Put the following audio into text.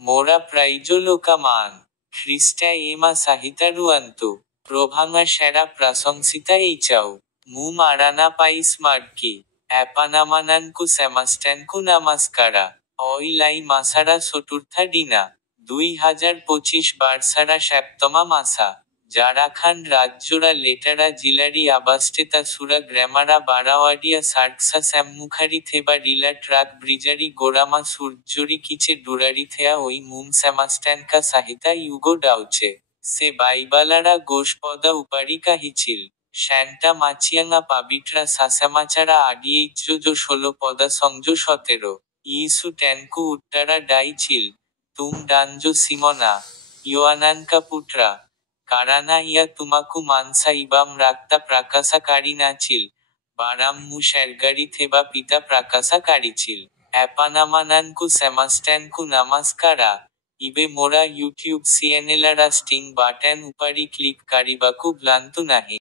Mora praijo lokaman. Christa ema sahitaruantu. Probhanga shera prasonsita eichau. Mu marana pais marki. Apanamananku semastanku namaskara. Oilai masara soturtha dina. 2025 বার্সারা সপ্তমা মাসা। জারাখান রাজ্যরা লেটারা জিলারি আবাস্টেতা সুরা গ্রামারা বারাওয়াডিয়া সার্কসা স্যামমুখারি থেবা Rila truck ব্রিজারি গোরামা সূর্যরি কিচে ডুরারি থেয়া ওই মুম স্যামাস্ট্যানকা Sahitya you go ডাউচে। সে বাইবালারা গোশপদা উপারি কাহিছিল। শ্যান্টা মাচিয়াঙা পাবিট্রা সাসামাচারা আডিয়েইজ্জো 16 পদা সংজো 17। Issue ট্যানকু Uttara ডাইছিল। তুম Danzo Simna. ইয়োয়ানানকা পুট্রা। কারানা ইয়া তুমাকু মানসা ইবাম রাক্তা প্রাকাশা কারিনাচিল। বারাম মু শ্যারগারি থেবা পিতা প্রাকাশা কারিছিল। অ্যাপানামানানকু সেমাস্ট্যানকু নামাস্কারা। ইবে মোরা YouTube সিএনএলারা sting button উপারি click কারিবাকু ভ্লান্তু নাহি।